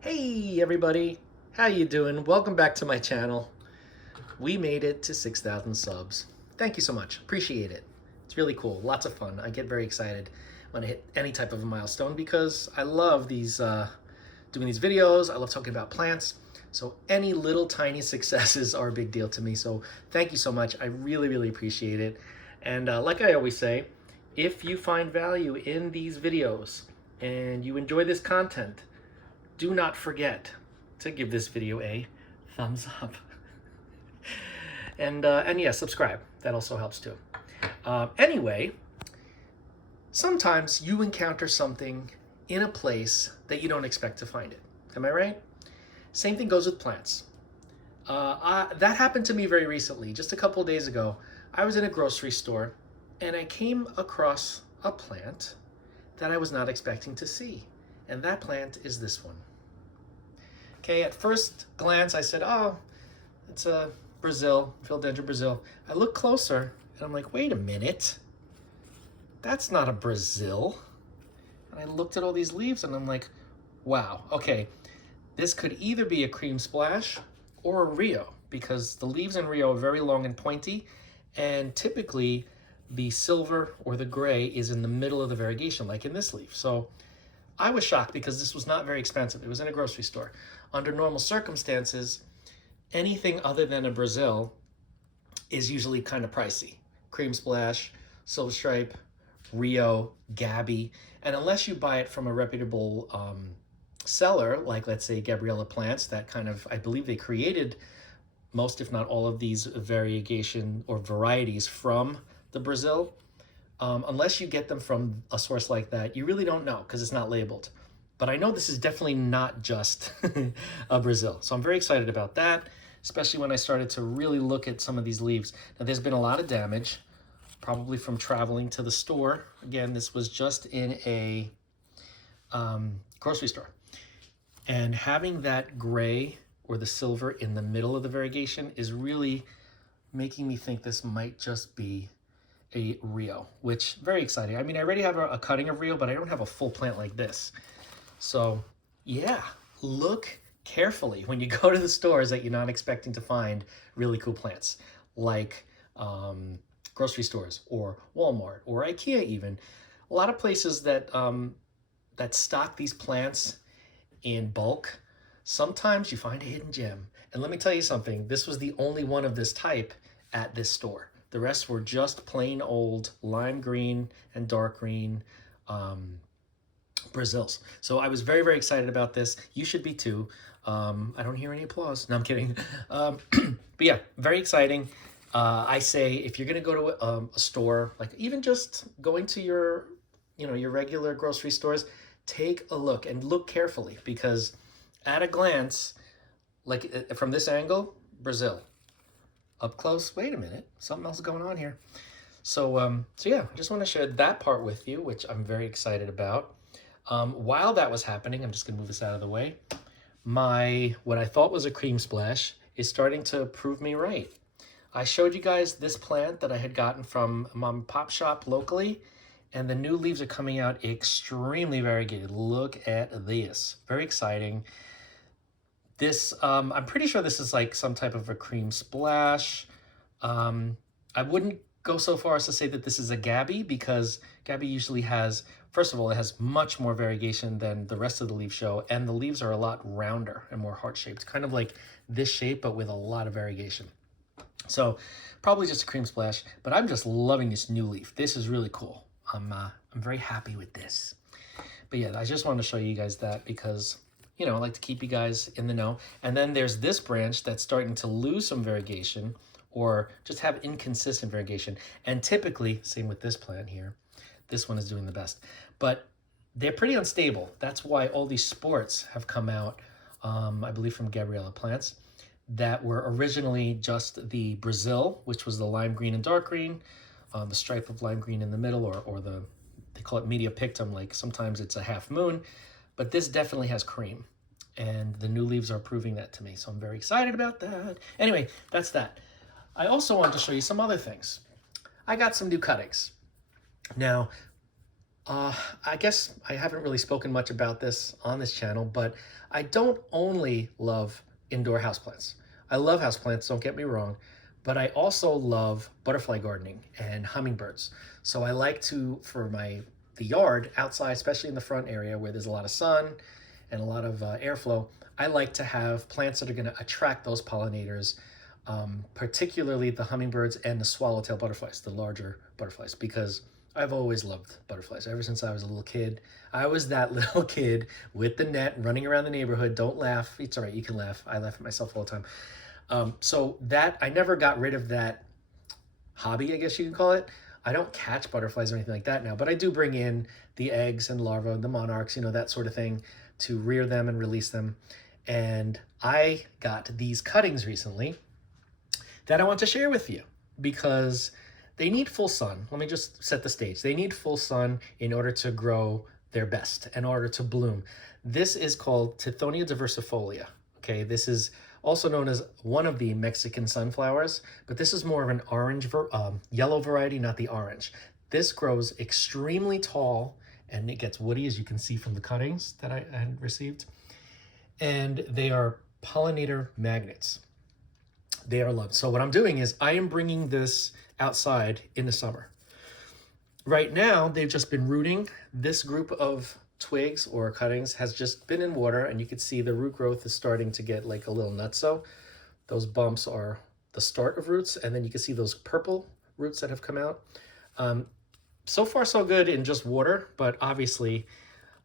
Hey everybody, how you doing? Welcome back to my channel. We made it to 6,000 subs. Thank you so much, appreciate it. It's really cool, lots of fun. I get very excited when I hit any type of a milestone because I love doing these videos. I love talking about plants. So any little tiny successes are a big deal to me. So thank you so much, I really appreciate it. And like I always say, if you find value in these videos and you enjoy this content, do not forget to give this video a thumbs up. And yeah, subscribe. That also helps too. Anyway, sometimes you encounter something in a place that you don't expect to find it. Am I right? Same thing goes with plants. That happened to me very recently. Just a couple days ago, I was in a grocery store and I came across a plant that I was not expecting to see. And that plant is this one. Okay, at first glance, I said, oh, it's a Brazil, Philodendron Brazil. I look closer and I'm like, wait a minute. That's not a Brazil. And I looked at all these leaves and I'm like, wow, okay. This could either be a cream splash or a Rio because the leaves in Rio are very long and pointy, and typically the silver or the gray is in the middle of the variegation, like in this leaf. So I was shocked because this was not very expensive. It was in a grocery store. Under normal circumstances, anything other than a Brazil is usually kind of pricey. Cream splash, silver stripe, Rio, Gabby. And unless you buy it from a reputable seller, like let's say Gabriella Plants, that kind of, I believe they created most, if not all of these variegation or varieties from the Brazil. Unless you get them from a source like that, you really don't know because it's not labeled. But I know this is definitely not just a Brazil. So I'm very excited about that, especially when I started to really look at some of these leaves. Now there's been a lot of damage, probably from traveling to the store. Again, this was just in a grocery store. And having that gray or the silver in the middle of the variegation is really making me think this might just be a Rio, which very exciting. I mean, I already have a cutting of Rio, but I don't have a full plant like this. So yeah, look carefully when you go to the stores that you're not expecting to find really cool plants, like grocery stores or Walmart or IKEA even. A lot of places that that stock these plants in bulk, sometimes you find a hidden gem. And let me tell you something, this was the only one of this type at this store. The rest were just plain old lime green and dark green Brazils. So I was very excited about this. You should be too. I don't hear any applause. No, I'm kidding. But yeah, very exciting. I say if you're gonna go to a store, like even just going to your, your regular grocery stores, take a look and look carefully because at a glance, like from this angle, Brazil. Up close, wait a minute, something else is going on here. So yeah, I just want to share that part with you, which I'm very excited about. While that was happening, I'm just gonna move this out of the way. What I thought was a cream splash is starting to prove me right. I showed you guys this plant that I had gotten from a mom and pop shop locally, and the new leaves are coming out extremely variegated. Look at this, very exciting. This, I'm pretty sure this is like some type of a cream splash. I wouldn't go so far as to say that this is a Gabby because Gabby usually has, first of all, it has much more variegation than the rest of the leaf show, and the leaves are a lot rounder and more heart-shaped, kind of like this shape, but with a lot of variegation. So probably just a cream splash, but I'm just loving this new leaf. This is really cool. I'm very happy with this. But yeah, I just wanted to show you guys that because I like to keep you guys in the know. And then there's this branch that's starting to lose some variegation or just have inconsistent variegation. And typically, same with this plant here, this one is doing the best. But they're pretty unstable. That's why all these sports have come out, I believe from Gabriella Plants, that were originally just the Brazil, which was the lime green and dark green, the stripe of lime green in the middle, or they call it media pictum, like sometimes it's a half moon. But this definitely has cream, and the new leaves are proving that to me. So I'm very excited about that. Anyway, that's that. I also want to show you some other things. I got some new cuttings. Now, I guess I haven't really spoken much about this on this channel, but I don't only love indoor houseplants. I love houseplants, don't get me wrong, but I also love butterfly gardening and hummingbirds. So I like to, for the yard outside, especially in the front area where there's a lot of sun and a lot of airflow, I like to have plants that are going to attract those pollinators, particularly the hummingbirds and the swallowtail butterflies, the larger butterflies, because I've always loved butterflies ever since I was a little kid. I was that little kid with the net running around the neighborhood. Don't laugh. It's all right. You can laugh. I laugh at myself all the time. So that I never got rid of that hobby, I guess you can call it. I don't catch butterflies or anything like that now, but I do bring in the eggs and larvae, the monarchs, that sort of thing, to rear them and release them. And I got these cuttings recently that I want to share with you because they need full sun. Let me just set the stage. They need full sun in order to grow their best, in order to bloom. This is called Tonia diversifolia. Okay, this is also known as one of the Mexican sunflowers, but this is more of an yellow variety, not the orange. This grows extremely tall and it gets woody, as you can see from the cuttings that I had received. And they are pollinator magnets. They are loved. So what I'm doing is I am bringing this outside in the summer. Right now, they've just been rooting. This group of twigs or cuttings has just been in water, and you can see the root growth is starting to get like a little nutso. Those bumps are the start of roots, and then you can see those purple roots that have come out. So far, so good in just water, but obviously,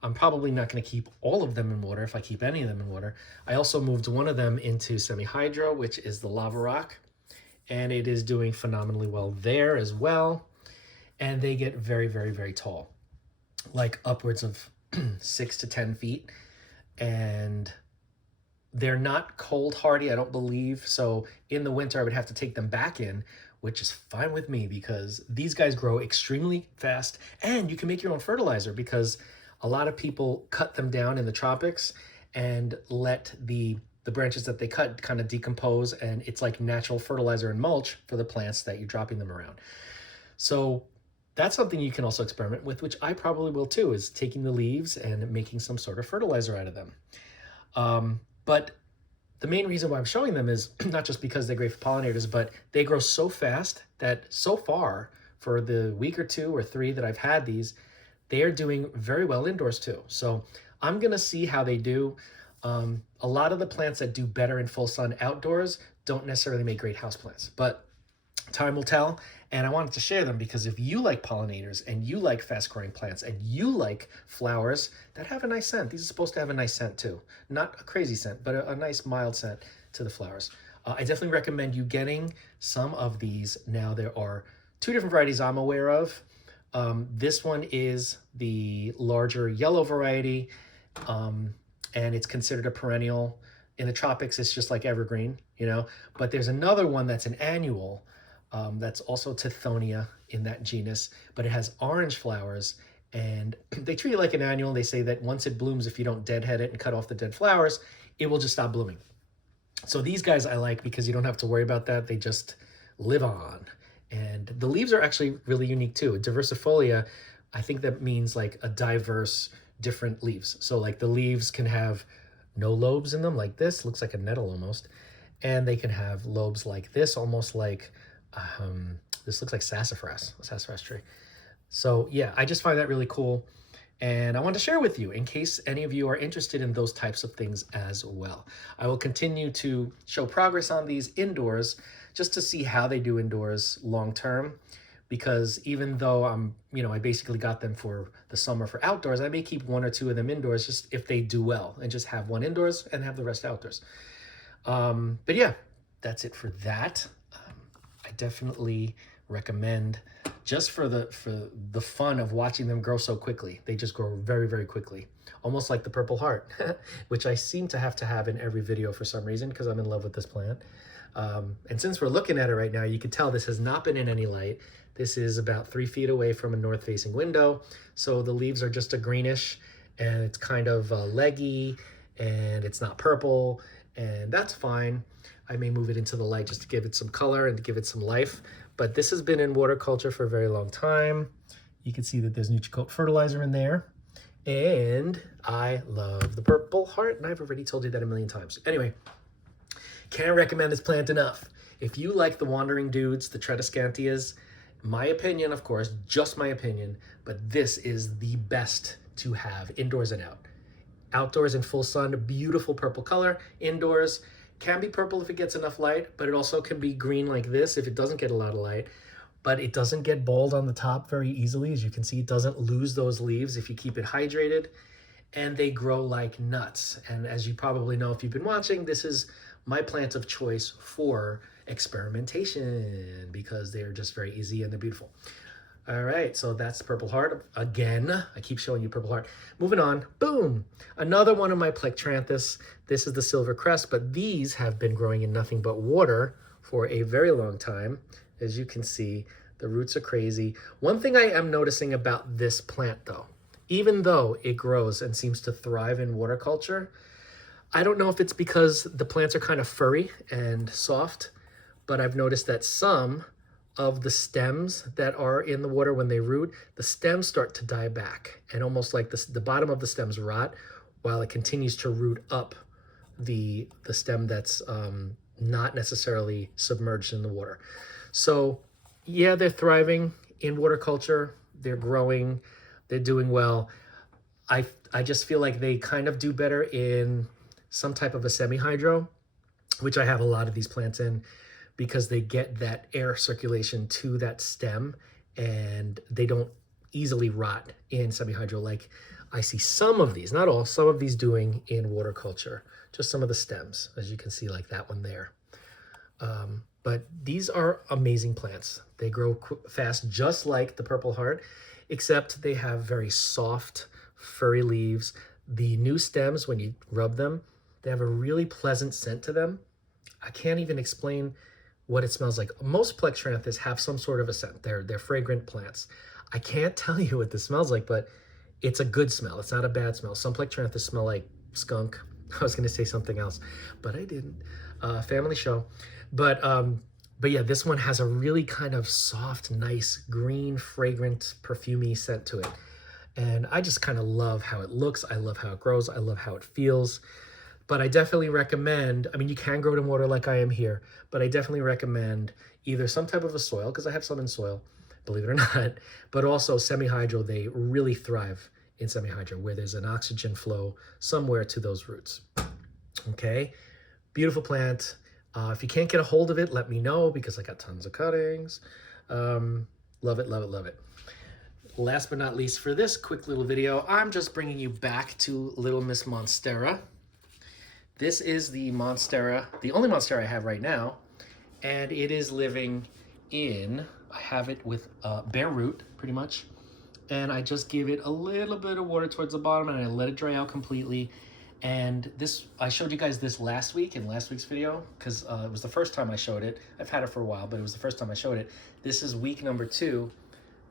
I'm probably not going to keep all of them in water if I keep any of them in water. I also moved one of them into semi-hydro, which is the lava rock, and it is doing phenomenally well there as well. And they get very, very, very tall, like upwards of 6 to 10 feet. And they're not cold hardy, I don't believe. So in the winter, I would have to take them back in, which is fine with me because these guys grow extremely fast, and you can make your own fertilizer because a lot of people cut them down in the tropics and let the branches that they cut kind of decompose, and it's like natural fertilizer and mulch for the plants that you're dropping them around. So that's something you can also experiment with, which I probably will too, is taking the leaves and making some sort of fertilizer out of them. But the main reason why I'm showing them is not just because they're great for pollinators, but they grow so fast that so far, for the week or 2 or 3 that I've had these, they are doing very well indoors too. So I'm gonna see how they do. A lot of the plants that do better in full sun outdoors don't necessarily make great houseplants, but time will tell. And I wanted to share them because if you like pollinators and you like fast growing plants and you like flowers that have a nice scent, these are supposed to have a nice scent too. Not a crazy scent, but a nice mild scent to the flowers. I definitely recommend you getting some of these. Now there are 2 different varieties I'm aware of. This one is the larger yellow variety, and it's considered a perennial. In the tropics, it's just like evergreen, but there's another one that's an annual, that's also Tonia in that genus, but it has orange flowers, and they treat it like an annual. They say that once it blooms, if you don't deadhead it and cut off the dead flowers, it will just stop blooming. So these guys I like because you don't have to worry about that. They just live on. And the leaves are actually really unique too. Diversifolia, I think that means like a diverse, different leaves. So like the leaves can have no lobes in them like this, looks like a nettle almost. And they can have lobes like this, almost like, this looks like sassafras, a sassafras tree. So yeah, I just find that really cool. And I want to share with you in case any of you are interested in those types of things as well. I will continue to show progress on these indoors just to see how they do indoors long term, because even though I basically got them for the summer for outdoors, I may keep 1 or 2 of them indoors just if they do well, and just have one indoors and have the rest outdoors. But yeah, that's it for that. I definitely recommend, just for the fun of watching them grow so quickly. They just grow very, very quickly, almost like the purple heart, which I seem to have in every video for some reason because I'm in love with this plant. And since we're looking at it right now, you can tell this has not been in any light. This is about 3 feet away from a north-facing window, so the leaves are just a greenish, and it's kind of leggy, and it's not purple, and that's fine. I may move it into the light just to give it some color and to give it some life. But this has been in water culture for a very long time. You can see that there's Nutricoat fertilizer in there. And I love the Purple Heart, and I've already told you that a million times. Anyway, can't recommend this plant enough. If you like the wandering dudes, the Tradescantias, my opinion, of course, just my opinion, but this is the best to have indoors and out. Outdoors in full sun, beautiful purple color. Indoors, can be purple if it gets enough light, but it also can be green like this if it doesn't get a lot of light. But it doesn't get bald on the top very easily. As you can see, it doesn't lose those leaves if you keep it hydrated, and they grow like nuts. And as you probably know if you've been watching, this is my plant of choice for experimentation because they're just very easy and they're beautiful. All right, so that's Purple Heart. Again, I keep showing you Purple Heart. Moving on, boom, another one of my Plectranthus. This is the Silver Crest, but these have been growing in nothing but water for a very long time. As you can see, the roots are crazy. One thing I am noticing about this plant though, even though it grows and seems to thrive in water culture, I don't know if it's because the plants are kind of furry and soft, but I've noticed that some of the stems that are in the water when they root, the stems start to die back and almost like the bottom of the stems rot while it continues to root up the stem that's not necessarily submerged in the water. So yeah, they're thriving in water culture. They're growing. They're doing well. I just feel like they kind of do better in some type of a semi-hydro, which I have a lot of these plants in, because they get that air circulation to that stem and they don't easily rot in semi-hydro like I see some of these, not all, some of these doing in water culture. Just some of the stems, as you can see, like that one there. But these are amazing plants. They grow fast, just like the Purple Heart, except they have very soft, furry leaves. The new stems, when you rub them, they have a really pleasant scent to them. I can't even explain what it smells like. Most Plectranthus have some sort of a scent. They're fragrant plants. I can't tell you what this smells like, but it's a good smell. It's not a bad smell. Some Plectranthus smell like skunk. I was going to say something else, but I didn't. Family show. But yeah, this one has a really kind of soft, nice, green, fragrant, perfumey scent to it. And I just kind of love how it looks. I love how it grows. I love how it feels. But I definitely recommend, I mean, you can grow it in water like I am here, but I definitely recommend either some type of a soil, because I have some in soil, believe it or not, but also semi-hydro. They really thrive in semi-hydro where there's an oxygen flow somewhere to those roots. Okay, beautiful plant. If you can't get a hold of it, let me know because I got tons of cuttings. Love it, love it, love it. Last but not least for this quick little video, I'm just bringing you back to Little Miss Monstera. This is the monstera, the only monstera I have right now, and it is living in, I have it with bare root pretty much, and I just give it a little bit of water towards the bottom and I let it dry out completely. And this, I showed you guys this last week in last week's video because it was the first time I showed it. I've had it for a while, but it was the first time I showed it. This is week number 2.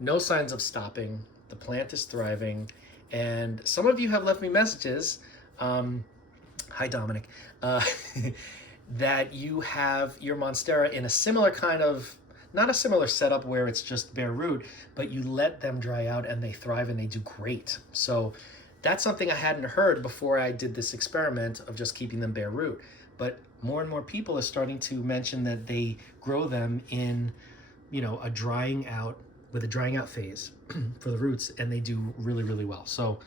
No signs of stopping. The plant is thriving. And some of you have left me messages, hi Dominic, that you have your monstera in a similar kind of, not a similar setup where it's just bare root, but you let them dry out and they thrive and they do great. So that's something I hadn't heard before I did this experiment of just keeping them bare root. But more and more people are starting to mention that they grow them in, you know, a drying out, with a drying out phase for the roots, and they do really, really well. So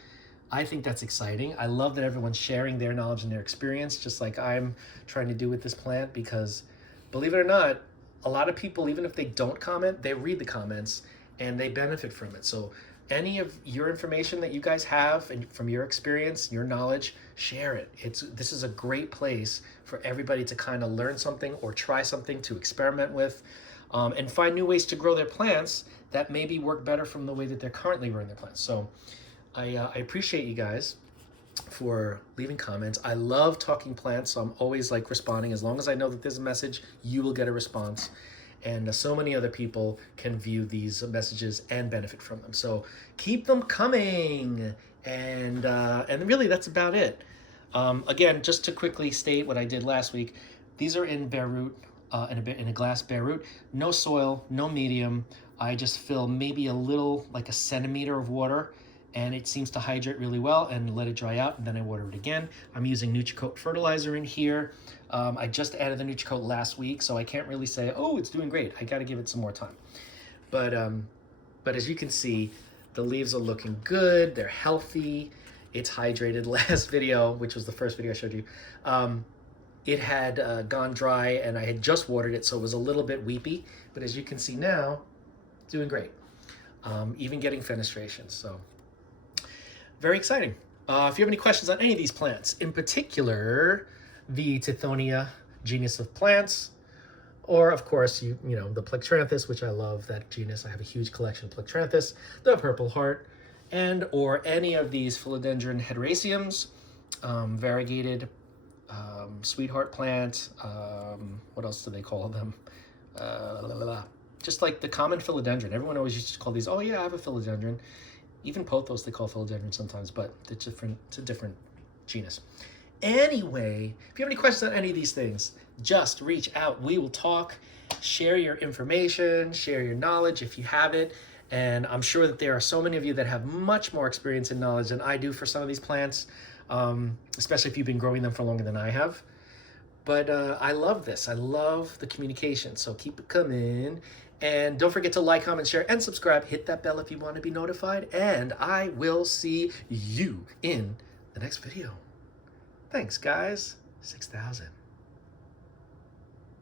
I think that's exciting. I love that everyone's sharing their knowledge and their experience, just like I'm trying to do with this plant, because believe it or not, a lot of people, even if they don't comment, they read the comments and they benefit from it. So any of your information that you guys have and from your experience, your knowledge, share it. This is a great place for everybody to kind of learn something or try something to experiment with, and find new ways to grow their plants that maybe work better from the way that they're currently growing their plants. So I appreciate you guys for leaving comments. I love talking plants, so I'm always like responding. As long as I know that there's a message, you will get a response. And so many other people can view these messages and benefit from them. So keep them coming. And really, that's about it. Again, just to quickly state what I did last week, these are in bare root, in a glass bare root, no soil, no medium. I just fill maybe a little, like a centimeter of water, and it seems to hydrate really well, and let it dry out, and then I water it again. I'm using Nutricoat fertilizer in here. I just added the Nutricoat last week, so I can't really say, oh, it's doing great. I gotta give it some more time. But as you can see, the leaves are looking good, they're healthy, it's hydrated. Last video, which was the first video I showed you, it had gone dry and I had just watered it, so it was a little bit weepy, but as you can see now, doing great. Even getting fenestration, so very exciting. If you have any questions on any of these plants, in particular, the Tithonia genus of plants, or of course, you know, the Plectranthus, which I love, that genus. I have a huge collection of Plectranthus, the Purple Heart, and or any of these Philodendron hederaceums, variegated sweetheart plant, what else do they call them? Just like the common philodendron. Everyone always used to call these, oh yeah, I have a philodendron. Even pothos they call philodendron sometimes, but it's a different genus. Anyway, if you have any questions on any of these things, just reach out. We will talk, share your information, share your knowledge if you have it. And I'm sure that there are so many of you that have much more experience and knowledge than I do for some of these plants, especially if you've been growing them for longer than I have. But I love this. I love the communication. So keep it coming. And don't forget to like, comment, share, and subscribe. Hit that bell if you want to be notified. And I will see you in the next video. Thanks, guys. 6,000.